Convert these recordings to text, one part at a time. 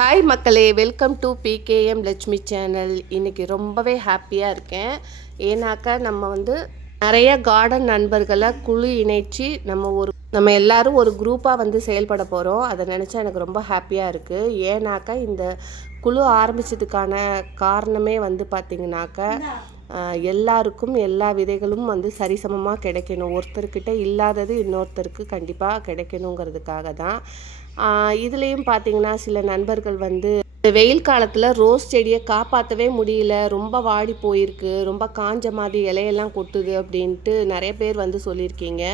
Hi மக்களே, welcome to PKM Lakshmi channel. இன்றைக்கி ரொம்பவே ஹாப்பியாக இருக்கேன். ஏன்னாக்கா நம்ம நிறைய கார்டன் நண்பர்களை குழு இணைச்சி நம்ம எல்லாரும் ஒரு குரூப்பாக செயல்பட போகிறோம். அதை நினச்சா எனக்கு ரொம்ப ஹாப்பியாக இருக்குது. ஏன்னாக்கா இந்த குழு ஆரம்பித்ததுக்கான காரணமே பார்த்திங்கனாக்கா எல்லாருக்கும் எல்லா விதைகளும் சரிசமமாக கிடைக்கணும். ஒருத்தர்கிட்ட இல்லாதது இன்னொருத்தருக்கு கண்டிப்பாக கிடைக்கணுங்கிறதுக்காக தான். இதுலேயும் பார்த்திங்கன்னா சில நண்பர்கள் வெயில் காலத்தில் ரோஸ் செடியை காப்பாற்றவே முடியல, ரொம்ப வாடி போயிருக்கு, ரொம்ப காஞ்ச மாதிரி இலையெல்லாம் கொட்டுது அப்படின்ட்டு நிறைய பேர் சொல்லியிருக்கீங்க.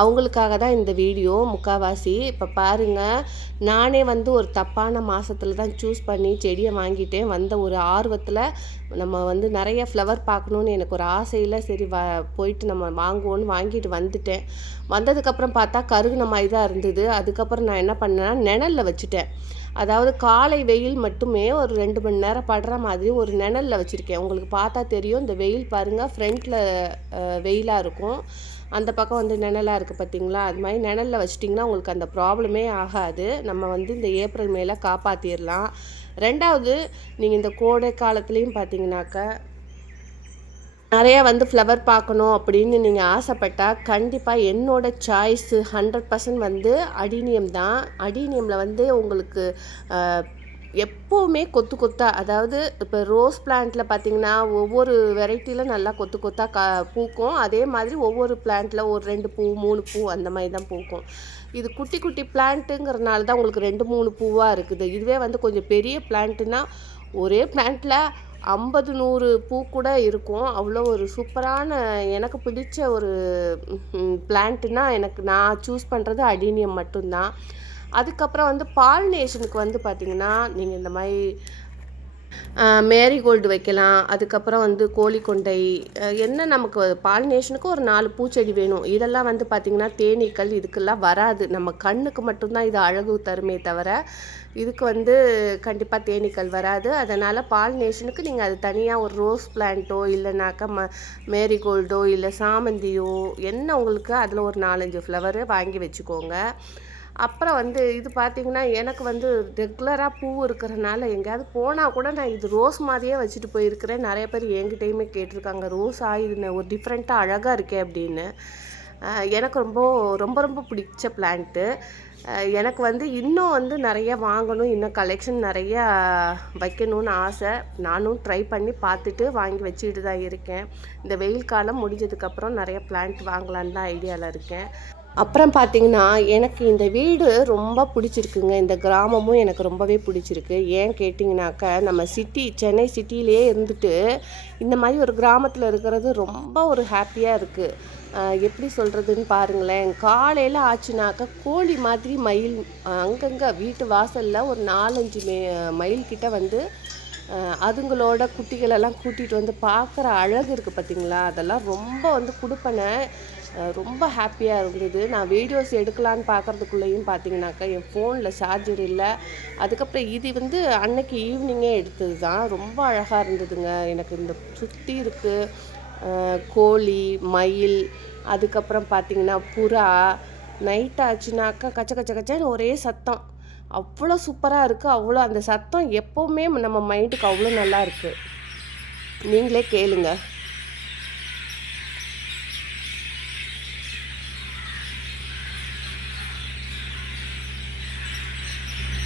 அவங்களுக்காக தான் இந்த வீடியோ முக்கால்வாசி. இப்போ பாருங்கள், நானே ஒரு தப்பான மாதத்தில் தான் சூஸ் பண்ணி செடியை வாங்கிட்டேன். ஒரு ஆர்வத்தில் நம்ம நிறைய ஃப்ளவர் பார்க்கணுன்னு எனக்கு ஒரு ஆசையில் சரி போயிட்டு நம்ம வாங்குவோன்னு வாங்கிட்டு வந்துட்டேன். வந்ததுக்கப்புறம் பார்த்தா கருகுன மாதிரி தான் இருந்தது. அதுக்கப்புறம் நான் என்ன பண்ணேன்னா நிழலில் வச்சுட்டேன். அதாவது காலை வெயில் மட்டுமே ஒரு 2 மணி நேரம் படுற மாதிரி ஒரு நிழலில் வச்சுருக்கேன். உங்களுக்கு பார்த்தா தெரியும், இந்த வெயில் பாருங்கள், ஃப்ரண்ட்டில் வெயிலாக இருக்கும், அந்த பக்கம் நிழலாக இருக்குது பார்த்தீங்களா. அது மாதிரி நிழலில் வச்சிட்டிங்கன்னா உங்களுக்கு அந்த ப்ராப்ளமே ஆகாது. நம்ம இந்த ஏப்ரல் மேலே காப்பாற்றிடலாம். ரெண்டாவது, நீங்கள் இந்த கோடை காலத்துலேயும் பார்த்தீங்கன்னாக்கா நிறையா ஃப்ளவர் பார்க்கணும் அப்படின்னு நீங்கள் ஆசைப்பட்டால் கண்டிப்பாக என்னோடய சாய்ஸு 100% அடினியம் தான். அடினியமில் உங்களுக்கு எப்போவுமே கொத்து கொத்தாக, அதாவது இப்போ ரோஸ் பிளான்ட்டில் பார்த்திங்கன்னா ஒவ்வொரு வெரைட்டியில் நல்லா கொத்து கொத்தாக பூக்கும். அதே மாதிரி ஒவ்வொரு பிளான்ட்டில் ஒரு 2 பூ 3 பூ அந்த மாதிரி தான் பூக்கும். இது குட்டி குட்டி பிளான்ட்டுங்கிறனால தான் உங்களுக்கு 2-3 பூவாக இருக்குது. இதுவே கொஞ்சம் பெரிய பிளான்ட்டுனா ஒரே பிளான்ட்டில் 50-100 பூ கூட இருக்கும். அவ்வளோ ஒரு சூப்பரான, எனக்கு பிடிச்ச ஒரு பிளான்ட்டுனா நான் சூஸ் பண்ணுறது அடினியம் மட்டும்தான். அதுக்கப்புறம் பாலினேஷனுக்கு பார்த்திங்கன்னா நீங்கள் இந்த மாதிரி மேரிகோல்டு வைக்கலாம். அதுக்கப்புறம் கோழிக்கொண்டை, என்ன நமக்கு பாலினேஷனுக்கு ஒரு 4 பூச்செடி வேணும். இதெல்லாம் பார்த்திங்கன்னா தேனீக்கள் இதுக்கெல்லாம் வராது. நம்ம கண்ணுக்கு மட்டும்தான் இது அழகு தருமே தவிர இதுக்கு கண்டிப்பாக தேனீக்கள் வராது. அதனால் பாலினேஷனுக்கு நீங்கள் அது தனியாக ஒரு ரோஸ் பிளான்ட்டோ இல்லைனாக்கா மேரிகோல்டோ இல்லை சாமந்தியோ என்ன உங்களுக்கு அதில் ஒரு 4-5 ஃப்ளவரு வாங்கி வச்சுக்கோங்க. அப்புறம் இது பார்த்திங்கன்னா எனக்கு ரெகுலராக பூ இருக்கிறனால எங்கேயாவது போனால் கூட நான் இது ரோஸ் மாதிரியே வச்சுட்டு போயிருக்கிறேன். நிறைய பேர் என்கிட்டையுமே கேட்டிருக்காங்க, ரோஸ் ஆயுதுன்னு ஒரு டிஃப்ரெண்ட்டாக அழகாக இருக்கே அப்படின்னு. எனக்கு ரொம்ப ரொம்ப ரொம்ப பிடிச்ச பிளான்ட்டு. எனக்கு இன்னும் நிறைய வாங்கணும், இன்னும் கலெக்ஷன் நிறையா வைக்கணும்னு ஆசை. நானும் ட்ரை பண்ணி பார்த்துட்டு வாங்கி வச்சுக்கிட்டு தான் இருக்கேன். இந்த வெயில் காலம் முடிஞ்சதுக்கப்புறம் நிறைய பிளான்ட் வாங்கலான்னு தான் ஐடியாவில் இருக்கேன். அப்புறம் பார்த்திங்கன்னா எனக்கு இந்த வீடு ரொம்ப பிடிச்சிருக்குங்க. இந்த கிராமமும் எனக்கு ரொம்பவே பிடிச்சிருக்கு. ஏன் கேட்டிங்கனாக்கா, நம்ம சென்னை சிட்டியிலே இருந்துட்டு இந்த மாதிரி ஒரு கிராமத்தில் இருக்கிறது ரொம்ப ஒரு ஹாப்பியாக இருக்குது. எப்படி சொல்கிறதுன்னு பாருங்களேன். காலையில் ஆச்சுனாக்கா கோழி மாதிரி மயில் அங்கங்கே வீட்டு வாசலில் ஒரு 4-5 மயில் கிட்ட அதுங்களோட குட்டிகளெல்லாம் கூட்டிகிட்டு பார்க்குற அழகு இருக்குது பார்த்திங்களா. அதெல்லாம் ரொம்ப கொடுப்பனை ரொம்ப ஹாப்பியாக இருந்தது. நான் வீடியோஸ் எடுக்கலான்னு பார்க்குறதுக்குள்ளேயும் பார்த்திங்கனாக்கா என் ஃபோனில் சார்ஜர் இல்லை. அதுக்கப்புறம் இது அன்னைக்கு ஈவினிங்கே எடுத்தது தான். ரொம்ப அழகாக இருந்ததுங்க. எனக்கு இந்த சுற்றி இருக்குது கோழி, மயில், அதுக்கப்புறம் பார்த்திங்கன்னா புறா. நைட் ஆச்சுனாக்கா கச்ச கச்ச கச்சன்னு ஒரே சத்தம், அவ்வளோ சூப்பராக இருக்குது. அவ்வளோ அந்த சத்தம் எப்போவுமே நம்ம மைண்டுக்கு அவ்வளோ நல்லா இருக்குது. நீங்களே கேளுங்க.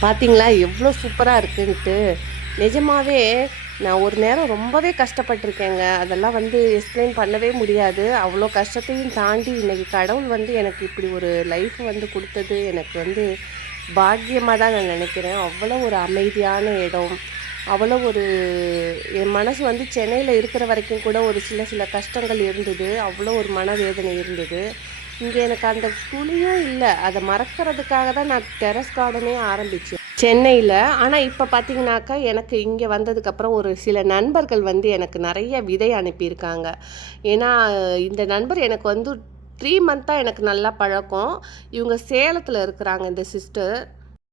பார்த்தீங்களா எவ்வளோ சூப்பராக இருக்குன்ட்டு. நிஜமாகவே நான் ஒரு நேரம் ரொம்பவே கஷ்டப்பட்டிருக்கேங்க. அதெல்லாம் எக்ஸ்பிளைன் பண்ணவே முடியாது. அவ்வளோ கஷ்டத்தையும் தாண்டி இன்றைக்கி கடவுள் எனக்கு இப்படி ஒரு லைஃப் கொடுத்தது எனக்கு பாக்கியமாக தான் நான் நினைக்கிறேன். அவ்வளோ ஒரு அமைதியான இடம், அவ்வளோ ஒரு என் மனசு சென்னையில் இருக்கிற வரைக்கும் கூட ஒரு சில கஷ்டங்கள் இருந்தது. அவ்வளோ ஒரு மனவேதனை இருந்தது. இங்கே எனக்கு அந்த துளியும் இல்லை. அதை மறக்கிறதுக்காக தான் நான் டெரஸ் கார்டனே ஆரம்பித்தேன் சென்னையில். ஆனால் இப்போ பார்த்திங்கனாக்கா எனக்கு இங்கே வந்ததுக்கப்புறம் ஒரு சில நண்பர்கள் எனக்கு நிறைய விதை அனுப்பியிருக்காங்க. ஏன்னா இந்த நண்பர் எனக்கு 3 மந்த்தாக எனக்கு நல்லா பழக்கம். இவங்க சேலத்தில் இருக்கிறாங்க, இந்த சிஸ்டர்.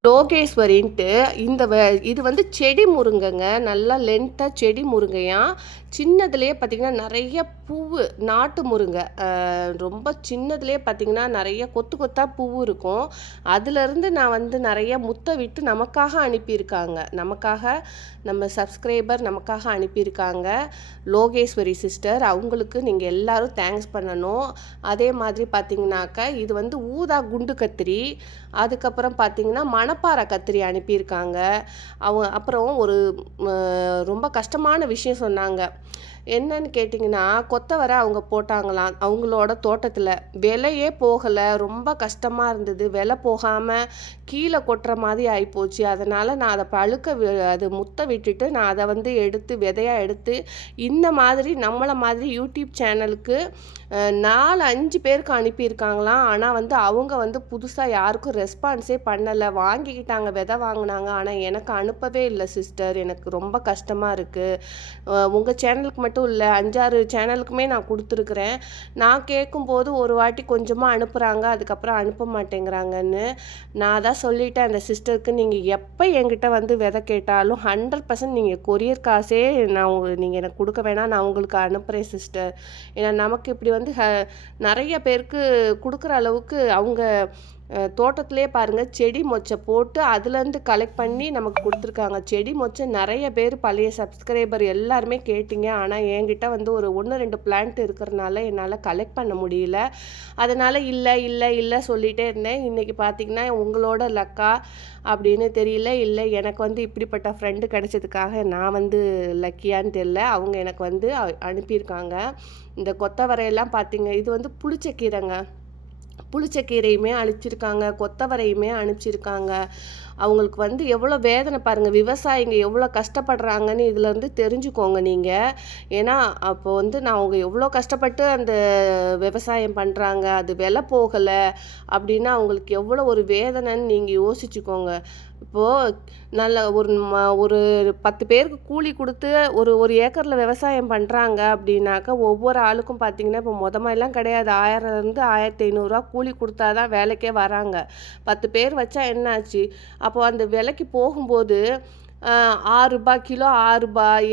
லோகேஸ்வரின்ட்டு இந்த இது வந்து செடி முருங்கைங்க. நல்லா லென்த்தாக செடி முருங்கையாம். சின்னதுலேயே பார்த்தீங்கன்னா நெறைய பூவு நாட்டு முருங்கை. ரொம்ப சின்னதுலேயே பார்த்தீங்கன்னா நெறைய கொத்து கொத்தா பூவு இருக்கும். அதுலேருந்து நான் வந்து நெறைய முத்த விட்டு நமக்காக அனுப்பியிருக்காங்க. நமக்காக நம்ம சப்ஸ்கிரைபர் நமக்காக அனுப்பியிருக்காங்க. லோகேஸ்வரி சிஸ்டர் அவங்களுக்கு நீங்கள் எல்லாரும் தேங்க்ஸ் பண்ணணும். அதே மாதிரி பார்த்தீங்கன்னாக்கா இது வந்து ஊதா குண்டு கத்திரி. அதுக்கப்புறம் பார்த்தீங்கன்னா மணப்பாறை கத்திரி அனுப்பியிருக்காங்க. அப்புறம் ஒரு ரொம்ப கஷ்டமான விஷயம் சொன்னாங்க. என்னன்னு கேட்டிங்கன்னா கொத்தவரை அவங்க போட்டாங்களாம் அவங்களோட தோட்டத்தில். விலையே போகலை, ரொம்ப கஷ்டமாக இருந்தது. விலை போகாமல் கீழே கொட்டுற மாதிரி ஆகிப்போச்சு. அதனால் நான் அதை அது முத்த விட்டுட்டு நான் அதை வந்து எடுத்து விதையாக எடுத்து இந்த மாதிரி நம்மளை மாதிரி யூடியூப் சேனலுக்கு 4-5 பேருக்கு அனுப்பியிருக்காங்களாம். ஆனால் வந்து அவங்க வந்து புதுசாக யாருக்கும் ரெஸ்பான்ஸே பண்ணலை. வாங்கிக்கிட்டாங்க, விதை வாங்கினாங்க. ஆனால் எனக்கு அனுப்பவே இல்லை சிஸ்டர். எனக்கு ரொம்ப கஷ்டமாக இருக்குது. உங்கள் சேனலுக்கு மட்டும் இல்லை 5-6 சேனலுக்குமே நான் கொடுத்துருக்குறேன். நான் கேட்கும்போது ஒரு வாட்டி கொஞ்சமாக அனுப்புகிறாங்க, அதுக்கப்புறம் அனுப்ப மாட்டேங்கிறாங்கன்னு. நான் தான் சொல்லிட்டேன் அந்த சிஸ்டருக்கு, நீங்கள் எப்போ என்கிட்ட வந்து விதை கேட்டாலும் 100% நீங்கள் கொரியர் காசே நீங்கள் எனக்கு கொடுக்க வேணாம், நான் உங்களுக்கு அனுப்புகிறேன் சிஸ்டர். ஏன்னா நமக்கு இப்படி வந்து நிறைய பேருக்கு கொடுக்குற அளவுக்கு அவங்க தோட்டத்திலே பாருங்கள் செடி மொச்சை போட்டு அதுலேருந்து கலெக்ட் பண்ணி நமக்கு கொடுத்துருக்காங்க. செடி மொச்சை நிறைய பேர் பழைய சப்ஸ்கிரைபர் எல்லாருமே கேட்டிங்க. ஆனால் என்கிட்ட வந்து ஒரு 1-2 பிளான்ட் இருக்கிறனால என்னால் கலெக்ட் பண்ண முடியல. அதனால் இல்லை இல்லை இல்லை சொல்லிகிட்டே இருந்தேன். இன்றைக்கி பார்த்திங்கன்னா உங்களோட லக்கா அப்படின்னு தெரியல. இல்லை எனக்கு வந்து இப்படிப்பட்ட ஃப்ரெண்டு கிடைச்சதுக்காக நான் வந்து லக்கியான்னு தெரியல. அவங்க எனக்கு வந்து அனுப்பியிருக்காங்க. இந்த கொத்தவரையெல்லாம் பார்த்திங்க, இது வந்து புளிச்சக்கீரைங்க. புளிச்சக்கீரையுமே அனுப்பிச்சிருக்காங்க, கொத்தவரையுமே அனுப்பிச்சிருக்காங்க. அவங்களுக்கு வந்து எவ்வளோ வேதனை பாருங்கள், விவசாயிங்க எவ்வளோ கஷ்டப்படுறாங்கன்னு இதிலேருந்து தெரிஞ்சுக்கோங்க நீங்கள். ஏன்னா அப்போ வந்து நான் அவங்க எவ்வளோ கஷ்டப்பட்டு அந்த விவசாயம் பண்ணுறாங்க, அது விலை போகலை அப்படின்னா அவங்களுக்கு எவ்வளோ ஒரு வேதனைன்னு நீங்கள் யோசிச்சுக்கோங்க. இப்போது நல்ல ஒரு 10 பேருக்கு கூலி கொடுத்து ஒரு ஏக்கரில் விவசாயம் பண்ணுறாங்க அப்படின்னாக்கா ஒவ்வொரு ஆளுக்கும் பார்த்திங்கன்னா இப்போ மாதிரிலாம் கிடையாது. 1000லேருந்து 1500 கூலி கொடுத்தா தான் வேலைக்கே வராங்க. 10 பேர் வச்சா என்னாச்சு? அப்போது அந்த விலைக்கு போகும்போது ரூ. 6 கிலோ ரூ.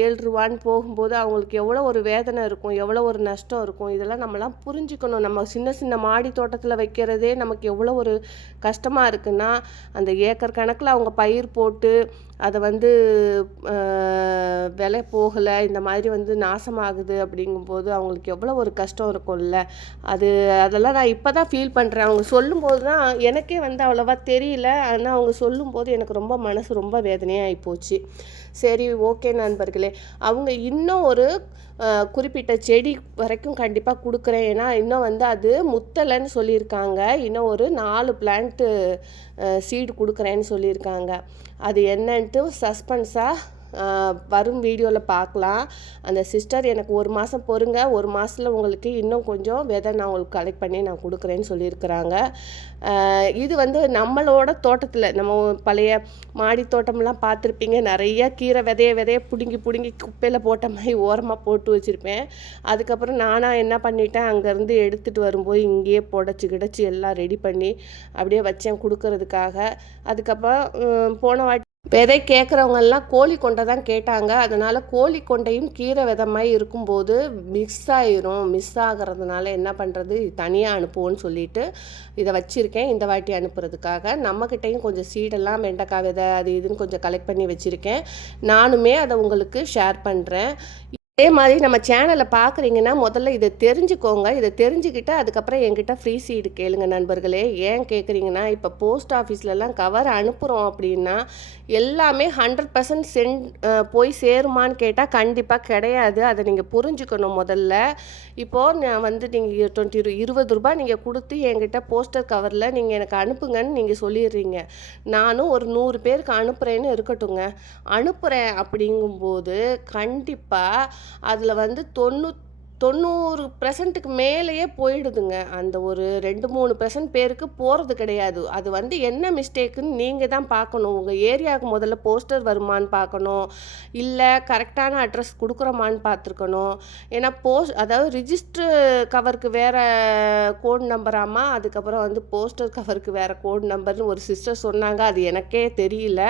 7 போகும்போது அவங்களுக்கு எவ்வளோ ஒரு வேதனை இருக்கும், எவ்வளோ ஒரு நஷ்டம் இருக்கும். இதெல்லாம் நம்மலாம் புரிஞ்சுக்கணும். நம்ம சின்ன சின்ன மாடி தோட்டத்தில் வைக்கிறதே நமக்கு எவ்வளோ ஒரு கஷ்டமாக இருக்குன்னா, அந்த ஏக்கர் கணக்கில் அவங்க பயிர் போட்டு அதை வந்து விலை போகலை, இந்த மாதிரி வந்து நாசமாகுது அப்படிங்கும்போது அவங்களுக்கு எவ்வளோ ஒரு கஷ்டம் இருக்கும்ல. அதெல்லாம் நான் இப்போ தான் ஃபீல் பண்ணுறேன். அவங்க சொல்லும்போது தான் எனக்கே வந்து அவ்வளோவா தெரியல. ஆனால் அவங்க சொல்லும்போது எனக்கு ரொம்ப மனசு ரொம்ப வேதனையாக ஆகிப்போச்சு. சரி, ஓகே நண்பர்களே. அவங்க இன்னும் ஒரு குறிப்பிட்ட செடி வரைக்கும் கண்டிப்பாக கொடுக்குறேன். ஏன்னா இன்னும் வந்து அது முத்தலைன்னு சொல்லியிருக்காங்க. இன்னும் ஒரு 4 பிளான்ட்டு சீடு கொடுக்குறேன்னு சொல்லியிருக்காங்க. அது என்னன்ட்டு சஸ்பென்ஸாக வரும் வீடியோவில் பார்க்கலாம். அந்த சிஸ்டர் எனக்கு 1 மாதம் பொறுங்க, 1 மாதத்தில் உங்களுக்கு இன்னும் கொஞ்சம் விதை நான் உங்களுக்கு கலெக்ட் பண்ணி நான் கொடுக்குறேன்னு சொல்லியிருக்கிறாங்க. இது வந்து நம்மளோட தோட்டத்தில் நம்ம பழைய மாடி தோட்டம்லாம் பார்த்துருப்பீங்க. நிறைய கீரை விதைய பிடுங்கி குப்பையில் போட்ட மாதிரி ஓரமாக போட்டு வச்சுருப்பேன். அதுக்கப்புறம் நானாக என்ன பண்ணிட்டேன், அங்கேருந்து எடுத்துகிட்டு வரும்போது இங்கேயே கிடச்சி எல்லாம் ரெடி பண்ணி அப்படியே வச்சேன் கொடுக்கறதுக்காக. அதுக்கப்புறம் போன வாட்டி விதை கேட்குறவங்கெல்லாம் கோழி கொண்டை தான் கேட்டாங்க. அதனால் கோழி கொண்டையும் கீரை விதை மாதிரி இருக்கும்போது மிஸ் ஆகிறதுனால என்ன பண்ணுறது, தனியாக அனுப்புவோன்னு சொல்லிட்டு இதை வச்சுருக்கேன் இந்த வாட்டி அனுப்புறதுக்காக. நம்மக்கிட்டையும் கொஞ்சம் சீடெல்லாம் வெண்டைக்காய் விதை அது இதுன்னு கொஞ்சம் கலெக்ட் பண்ணி வச்சுருக்கேன். நானுமே அதை உங்களுக்கு ஷேர் பண்ணுறேன். அதே மாதிரி நம்ம சேனலை பார்க்குறீங்கன்னா முதல்ல இதை தெரிஞ்சுக்கோங்க. இதை தெரிஞ்சுக்கிட்டு அதுக்கப்புறம் என்கிட்ட ஃப்ரீ சீடு கேளுங்க நண்பர்களே. ஏன் கேட்குறீங்கன்னா, இப்போ போஸ்ட் ஆஃபீஸ்லலாம் கவர் அனுப்புகிறோம் அப்படின்னா எல்லாமே 100% போய் சேருமான்னு கேட்டால் கண்டிப்பாக கிடையாது. அதை நீங்கள் புரிஞ்சுக்கணும் முதல்ல. இப்போது நான் வந்து நீங்கள் ₹20 நீங்கள் கொடுத்து என்கிட்ட போஸ்டர் கவரில் நீங்கள் எனக்கு அனுப்புங்கன்னு நீங்கள் சொல்லிடுறீங்க. நானும் ஒரு 100 பேருக்கு அனுப்புகிறேன்னு இருக்கட்டுங்க. அனுப்புகிறேன் அப்படிங்கும்போது கண்டிப்பாக அதில் வந்து 90%க்கு மேலேயே போயிடுதுங்க. அந்த ஒரு 2, 3% பேருக்கு போறது கிடையாது. அது வந்து என்ன மிஸ்டேக்குன்னு நீங்க தான் பார்க்கணும். உங்க ஏரியாவுக்கு முதல்ல போஸ்டர் வருமான்னு பார்க்கணும். இல்ல கரெக்டான அட்ரஸ் குடுக்குறோமான்னு பார்த்துருக்கணும். ஏன்னா அதாவது ரிஜிஸ்டர் கவருக்கு வேற கோட் நம்பராமா, அதுக்கப்புறம் வந்து போஸ்டர் கவருக்கு வேற கோட் நம்பர்ன்னு ஒரு சிஸ்டர் சொன்னாங்க. அது எனக்கே தெரியல.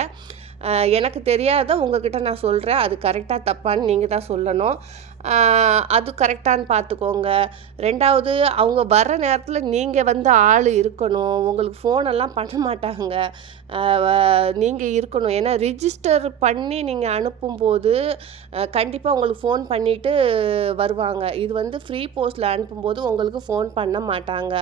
எனக்கு தெரியாத உங்ககிட்ட நான் சொல்கிறேன். அது கரெக்டாக தப்பான்னு நீங்கள் தான் சொல்லணும். அது கரெக்டான்னு பார்த்துக்கோங்க. 2வது அவங்க வர்ற நேரத்தில் நீங்கள் வந்து ஆள் இருக்கணும். உங்களுக்கு ஃபோனெல்லாம் பண்ண மாட்டாங்க. நீங்கள் இருக்கணும். ஏன்னா ரிஜிஸ்டர் பண்ணி நீங்கள் அனுப்பும்போது கண்டிப்பாக உங்களுக்கு ஃபோன் பண்ணிவிட்டு வருவாங்க. இது வந்து ஃப்ரீ போஸ்ட்டில் அனுப்பும்போது உங்களுக்கு ஃபோன் பண்ண மாட்டாங்க.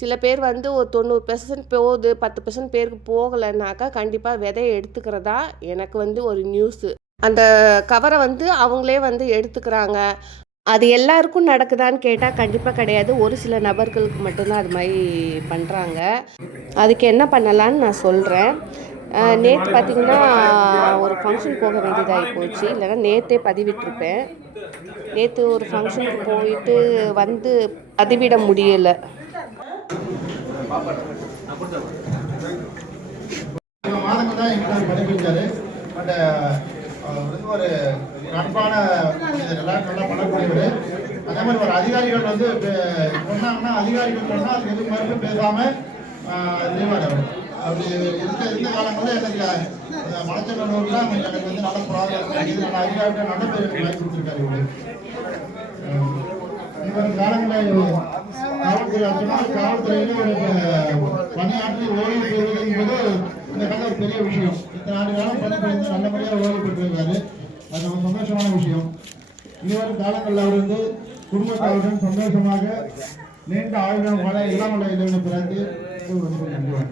சில பேர் வந்து ஒரு 90% போகுது, 10% பேருக்கு போகலைன்னாக்கா கண்டிப்பாக விதைய எடுத்துக்கிறதா எனக்கு வந்து ஒரு நியூஸு. அந்த கவரை வந்து அவங்களே வந்து எடுத்துக்கிறாங்க. அது எல்லாருக்கும் நடக்குதான்னு கேட்டால் கண்டிப்பாக கிடையாது. ஒரு சில நபர்களுக்கு மட்டும்தான் அது மாதிரி பண்ணுறாங்க. அதுக்கு என்ன பண்ணலான்னு நான் சொல்கிறேன். நேற்று பார்த்திங்கன்னா ஒரு ஃபங்க்ஷன் போக வேண்டியதாகி போச்சு. இல்லைன்னா நேற்றே பதிவிட்டிருப்பேன். நேற்று ஒரு ஃபங்க்ஷனுக்கு போயிட்டு வந்து பதிவிட முடியலை. ஒரு நட்பான எல்லாரும் நல்லா பண்ணக்கூடியவர். அதே மாதிரி ஒரு அதிகாரிகள் வந்து சொன்னாங்கன்னா அதிகாரிகள் சொன்னால் அதுக்கு எதுவும் மறுப்பு பேசாம செய்வார் அவர். அப்படி இருந்த காலங்களில் எனக்கு மலைச்சநல்லூர்ல எனக்கு வந்து நல்ல ப்ராப்ளம் நல்ல அதிகாரிகள் நல்ல பேர் வாங்கி கொடுத்துருக்காரு இவரு. இவரும் காலங்களில் காவல்துறையில ஒரு பணியாற்றி ஓய்வு பெறுவது என்பது இந்த கதை ஒரு பெரிய விஷயம். இத்தனை ஆண்டு காலம் பணிபுரிந்து நல்லபடியாக ஓய்வு பெற்றிருக்காரு. அது நம்ம சந்தோஷமான விஷயம். இனிவரும் காலங்களில் அவர் வந்து குடும்பத்தாருடன் சந்தோஷமாக நீண்ட ஆயுதம் வாழ எல்லாம் உள்ள இதை பிறந்து நன்றி.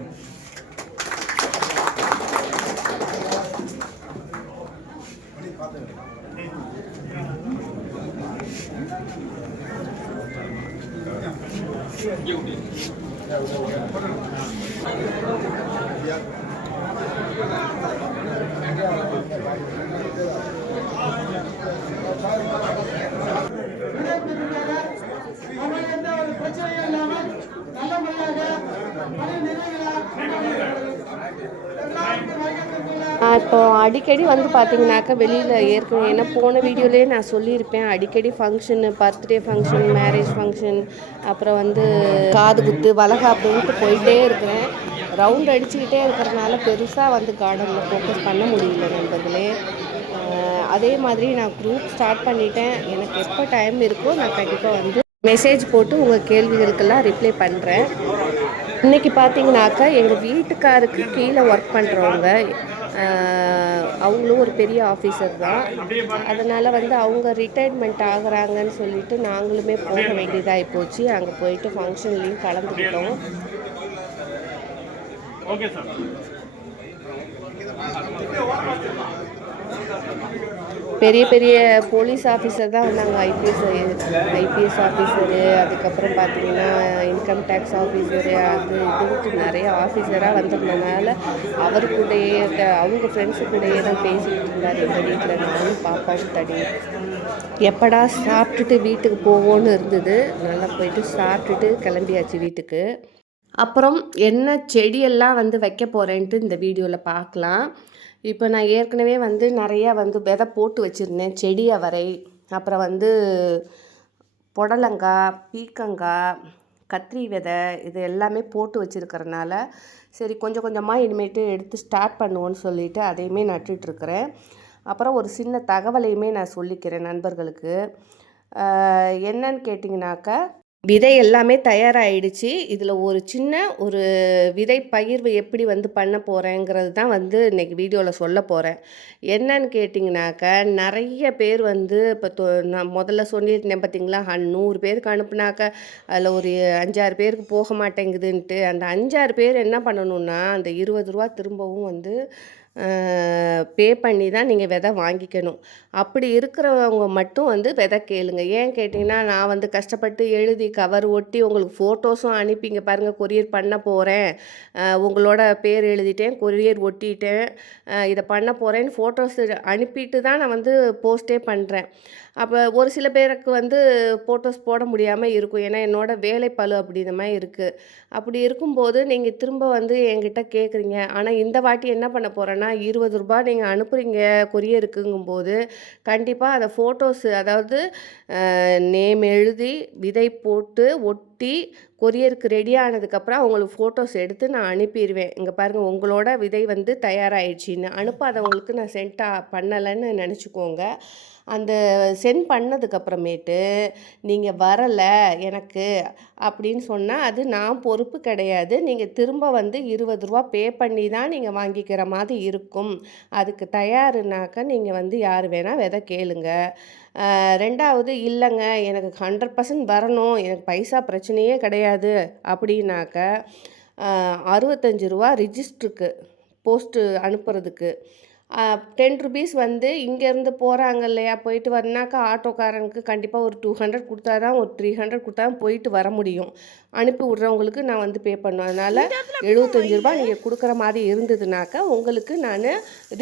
இப்போ அடிக்கடி வந்து பார்த்தீங்கன்னாக்கா வெளியில் ஏற்கனவே ஏன்னா போன வீடியோலேயே நான் சொல்லியிருப்பேன். அடிக்கடி function, birthday function, marriage function, அப்புறம் வந்து காது குத்து, வளகாப்புன்ட்டு போயிட்டே இருக்கிறேன். ரவுண்ட் அடிச்சுக்கிட்டே இருக்கிறனால பெருசாக வந்து கார்டனில் ஃபோக்கஸ் பண்ண முடியல நண்பர்களே. அதே மாதிரி நான் குரூப் ஸ்டார்ட் பண்ணிட்டேன். எனக்கு எப்போ டைம் இருக்கோ நான் கண்டிப்பாக வந்து மெசேஜ் போட்டு உங்கள் கேள்விகளுக்கெல்லாம் ரிப்ளை பண்ணுறேன். இன்றைக்கி பார்த்தீங்கன்னாக்கா எங்கள் வீட்டுக்காருக்கு கீழே ஒர்க் பண்ணுறவங்க, அவங்களும் ஒரு பெரிய ஆஃபீஸர் தான். அதனால் வந்து அவங்க ரிட்டையர்மெண்ட் ஆகுறாங்கன்னு சொல்லிட்டு நாங்களுமே போக வேண்டியதாகி போச்சு. அங்கே போயிட்டு ஃபங்க்ஷன்லேயும் கலந்துக்கிட்டோம். Okay sir. பெரிய பெரிய போலீஸ் ஆஃபீஸர் தான் வந்தாங்க. ஐபிஎஸ் ஆஃபீஸரு, அதுக்கப்புறம் பார்த்தீங்கன்னா இன்கம் டேக்ஸ் ஆஃபீஸரு, அது இதுக்கு நிறைய ஆஃபீஸராக வந்திருந்தனால அவருக்கூடையே அவங்க ஃப்ரெண்ட்ஸுக்கூடையே தான் பேசிக்கிட்டு இருந்தார் எங்கள் வீட்டில். நானும் பாப்பாவும் தடி எப்படா சாப்பிட்டுட்டு வீட்டுக்கு போவோன்னு இருந்தது. நல்லா போயிட்டு சாப்பிட்டுட்டு கிளம்பியாச்சு வீட்டுக்கு. அப்புறம் என்ன செடியெல்லாம் வந்து வைக்க போகிறேன்ட்டு இந்த வீடியோவில் பார்க்கலாம். இப்போ நான் ஏற்கனவே வந்து நிறையா வந்து விதை போட்டு வச்சுருந்தேன். செடி அவரை, அப்புறம் வந்து புடலங்காய், பீக்கங்காய், கத்திரி விதை, இது எல்லாமே போட்டு வச்சுருக்கறனால சரி கொஞ்சம் கொஞ்சமாக இனிமேட்டு எடுத்து ஸ்டார்ட் பண்ணுவோன்னு சொல்லிவிட்டு அதையுமே நட்டுட்ருக்கிறேன். அப்புறம் ஒரு சின்ன தகவலையுமே நான் சொல்லிக்கிறேன் நண்பர்களுக்கு. என்னன்னு கேட்டிங்கனாக்கா, விதை எல்லாமே தயாராகிடுச்சு. இதில் ஒரு சின்ன ஒரு விதை பகிர்வு எப்படி வந்து பண்ண போகிறேங்கிறது தான் வந்து இன்றைக்கி வீடியோவில் சொல்ல போகிறேன். என்னன்னு கேட்டிங்கனாக்கா, நிறைய பேர் வந்து இப்போ நான் முதல்ல சொல்லியிருந்தேன் பார்த்தீங்களா, 100 பேருக்கு அனுப்புனாக்கா அதில் ஒரு 5-6 பேருக்கு போக மாட்டேங்குதுன்ட்டு. அந்த 5-6 பேர் என்ன பண்ணணுன்னா, அந்த 20 ரூபா திரும்பவும் வந்து பே பண்ணி தான் நீங்கள் விதை வாங்கிக்கணும். அப்படி இருக்கிறவங்க மட்டும் வந்து விதை கேளுங்க. ஏன் கேட்டிங்கன்னா, நான் வந்து கஷ்டப்பட்டு எழுதி கவர் ஒட்டி உங்களுக்கு ஃபோட்டோஸும் அனுப்பி இங்கே பாருங்கள் கொரியர் பண்ண போகிறேன், உங்களோட பேர் எழுதிட்டேன், கொரியர் ஒட்டிட்டேன், இதை பண்ண போகிறேன்னு ஃபோட்டோஸ் அனுப்பிட்டு தான் நான் வந்து போஸ்ட்டே பண்ணுறேன். அப்போ ஒரு சில பேருக்கு வந்து ஃபோட்டோஸ் போட முடியாமல் இருக்கும். ஏன்னா என்னோடய வேலைப்பளு அப்படி இந்த மாதிரி இருக்குது. அப்படி இருக்கும்போது நீங்கள் திரும்ப வந்து என்கிட்ட கேட்குறீங்க. ஆனால் இந்த வாட்டி என்ன பண்ண போகிறேன்னா, ரூ. 20 நீங்கள் அனுப்புகிறீங்க கொரியருக்குங்கும்போது கண்டிப்பாக அதை ஃபோட்டோஸு, அதாவது நேம் எழுதி விதை போட்டு ஒட்டி கொரியருக்கு ரெடி ஆனதுக்கப்புறம் அவங்களுக்கு ஃபோட்டோஸ் எடுத்து நான் அனுப்பிடுவேன். இங்கே பாருங்கள் உங்களோட விதை வந்து தயாராகிடுச்சின்னு. அனுப்பாதவங்களுக்கு நான் பண்ணலைன்னு நினச்சிக்கோங்க. அந்த சென்ட் பண்ணதுக்கப்புறமேட்டு நீங்கள் வரலை எனக்கு அப்படின்னு சொன்னால் அது நான் பொறுப்பு கிடையாது. நீங்கள் திரும்ப வந்து ரூ. 20 பே பண்ணி தான் நீங்கள் வாங்கிக்கிற மாதிரி இருக்கும். அதுக்கு தயாருனாக்கா நீங்கள் வந்து யார் வேணால் விதை கேளுங்க. 2வது இல்லைங்க எனக்கு 100% வரணும், எனக்கு பைசா பிரச்சனையே கிடையாது அப்படின்னாக்க ரூ. 65 ரிஜிஸ்ட்ருக்கு போஸ்ட்டு அனுப்புறதுக்கு. ₹10 வந்து இங்கேருந்து போகிறாங்க இல்லையா, போயிட்டு வரனாக்கா ஆட்டோக்காரனுக்கு கண்டிப்பாக ஒரு 200 கொடுத்தா தான், ஒரு 300 கொடுத்தா தான் போயிட்டு வர முடியும். அனுப்பி விட்றவங்களுக்கு நான் வந்து பே பண்ணுவேன். அதனால் ₹75 நீங்கள் கொடுக்குற மாதிரி இருந்ததுனாக்கா உங்களுக்கு நான்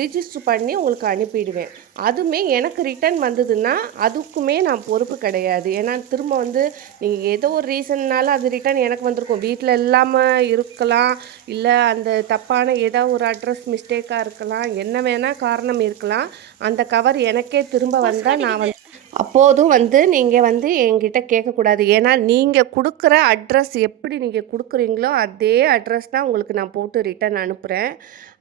ரிஜிஸ்டர் பண்ணி உங்களுக்கு அனுப்பிடுவேன். அதுவுமே எனக்கு ரிட்டன் வந்ததுன்னா அதுக்குமே நான் பொறுப்பு கிடையாது. ஏன்னா திரும்ப வந்து நீங்கள் ஏதோ ஒரு ரீசன்னால அது ரிட்டன் எனக்கு வந்திருக்கும். வீட்டில் இல்லாமல் இருக்கலாம், இல்லை அந்த தப்பான ஏதோ ஒரு அட்ரஸ் மிஸ்டேக்காக இருக்கலாம், என்ன வேணால் காரணம் இருக்கலாம். அந்த கவர் எனக்கே திரும்ப வந்தால் நான் வந்து அப்போதும் வந்து நீங்கள் வந்து என்கிட்ட கேட்கக்கூடாது. ஏன்னா நீங்கள் கொடுக்குற அட்ரஸ் எப்படி நீங்கள் கொடுக்குறீங்களோ அதே அட்ரஸ் தான் உங்களுக்கு நான் போட்டு ரிட்டன் அனுப்புகிறேன்.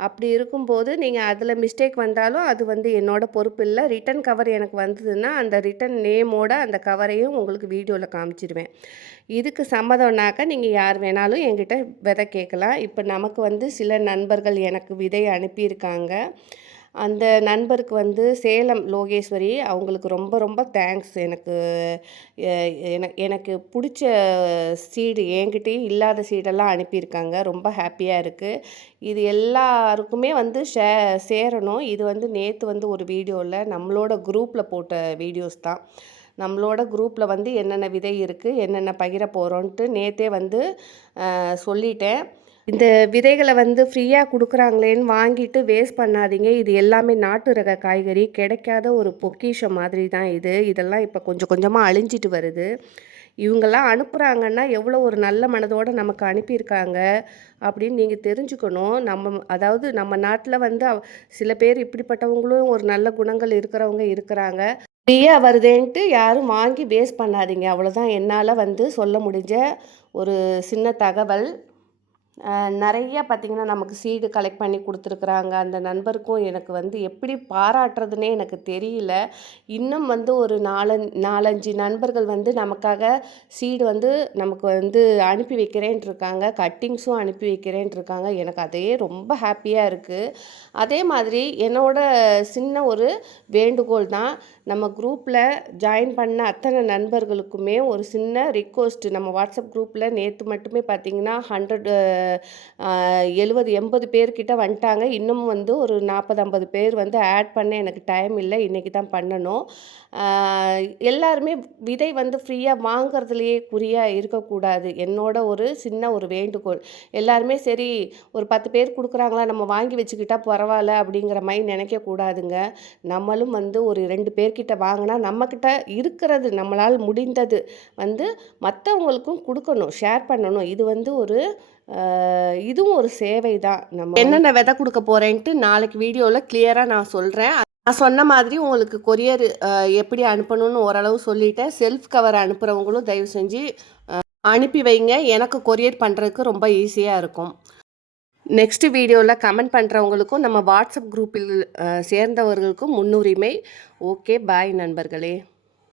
அப்படி இருக்கும்போது நீங்கள் அதில் மிஸ்டேக் வந்தாலும் அது வந்து என்னோட பொறுப்பு இல்லை. ரிட்டன் கவர் எனக்கு வந்ததுன்னா அந்த ரிட்டன் நேமோட அந்த கவரையும் உங்களுக்கு வீடியோவில் காமிச்சிடுவேன். இதுக்கு சம்மதம்னாக்கா நீங்கள் யார் வேணாலும் என்கிட்ட விதை கேட்கலாம். இப்போ நமக்கு வந்து சில நண்பர்கள் எனக்கு விதை அனுப்பியிருக்காங்க. அந்த நண்பருக்கு வந்து சேலம் லோகேஸ்வரி, அவங்களுக்கு ரொம்ப ரொம்ப தேங்க்ஸ். எனக்கு பிடிச்ச சீடு என்கிட்டயும் இல்லாத சீடெல்லாம் அனுப்பியிருக்காங்க. ரொம்ப ஹாப்பியாக இருக்குது. இது எல்லாருக்குமே வந்து சேரணும். இது வந்து நேற்று வந்து ஒரு வீடியோவில் நம்மளோட குரூப்பில் போட்ட வீடியோஸ் தான். நம்மளோட குரூப்பில் வந்து என்னென்ன விதை இருக்குது, என்னென்ன பகிர போகிறோன்ட்டு நேற்றே வந்து சொல்லிட்டேன். இந்த விதைகளை வந்து ஃப்ரீயாக கொடுக்குறாங்களேன்னு வாங்கிட்டு வேஸ்ட் பண்ணாதீங்க. இது எல்லாமே நாட்டு ரக காய்கறி, கிடைக்காத ஒரு பொக்கிஷம் மாதிரி தான் இது. இதெல்லாம் இப்போ கொஞ்சம் கொஞ்சமாக அழிஞ்சிட்டு வருது. இவங்கெல்லாம் அனுப்புகிறாங்கன்னா எவ்வளோ ஒரு நல்ல மனதோடு நமக்கு அனுப்பியிருக்காங்க அப்படின்னு நீங்கள் தெரிஞ்சுக்கணும். அதாவது நம்ம நாட்டில் வந்து சில பேர் இப்படிப்பட்டவங்களும் ஒரு நல்ல குணங்கள் இருக்கிறவங்க இருக்கிறாங்க. ஃப்ரீயாக வருதேன்ட்டு யாரும் வாங்கி வேஸ்ட் பண்ணாதீங்க. அவ்வளோதான் என்னால் வந்து சொல்ல முடிஞ்ச ஒரு சின்ன தகவல். நிறைய பார்த்திங்கன்னா நமக்கு சீடு கலெக்ட் பண்ணி கொடுத்துருக்குறாங்க. அந்த நண்பருக்கும் எனக்கு வந்து எப்படி பாராட்டுறதுனே எனக்கு தெரியல. இன்னும் வந்து ஒரு 4-5 நண்பர்கள் வந்து நமக்காக சீடு வந்து நமக்கு வந்து அனுப்பி வைக்கிறேன்ட்ருக்காங்க, கட்டிங்ஸும் அனுப்பி வைக்கிறேன்ட்ருக்காங்க. எனக்கு அதே ரொம்ப ஹாப்பியாக இருக்குது. அதே மாதிரி என்னோட சின்ன ஒரு வேண்டுகோள் தான், நம்ம குரூப்பில் ஜாயின் பண்ண அத்தனை நண்பர்களுக்குமே ஒரு சின்ன ரிக்வெஸ்ட். நம்ம வாட்ஸ்அப் குரூப்பில் நேற்று மட்டுமே பார்த்திங்கன்னா 70-80 பேர்கிட்ட வந்துட்டாங்க. இன்னும் வந்து ஒரு 40-50 பேர் வந்து ஆட் பண்ண எனக்கு டைம் இல்லை, இன்றைக்கி தான் பண்ணணும். எல்லாருமே விதை வந்து ஃப்ரீயாக வாங்கிறதுலையே குறியாக இருக்கக்கூடாது. என்னோட ஒரு சின்ன ஒரு வேண்டுகோள். எல்லாருமே சரி ஒரு 10 பேர் கொடுக்குறாங்களா நம்ம வாங்கி வச்சுக்கிட்டால் பரவாயில்ல அப்படிங்கிற மாதிரி நினைக்கக்கூடாதுங்க. நம்மளும் வந்து ஒரு 2 பேர்கிட்ட வாங்கினா நம்மக்கிட்ட இருக்கிறது நம்மளால் முடிந்தது வந்து மற்றவங்களுக்கும் கொடுக்கணும், ஷேர் பண்ணணும். இது வந்து இதுவும் ஒரு சேவை தான். நம்ம என்னென்ன விதை கொடுக்க போகிறேன்ட்டு நாளைக்கு வீடியோவில் கிளியராக நான் சொல்கிறேன். நான் சொன்ன மாதிரி உங்களுக்கு கொரியர் எப்படி அனுப்பணும்னு ஓரளவு சொல்லிட்டேன். செல்ஃப் கவர் அனுப்புகிறவங்களும் தயவு செஞ்சு அனுப்பி வைங்க. எனக்கு கொரியர் பண்ணுறதுக்கு ரொம்ப ஈஸியாக இருக்கும். நெக்ஸ்ட் வீடியோவில் கமெண்ட் பண்ணுறவங்களுக்கும் நம்ம வாட்ஸ்அப் குரூப்பில் சேர்ந்தவர்களுக்கும் முன்னுரிமை. ஓகே, பாய் நண்பர்களே.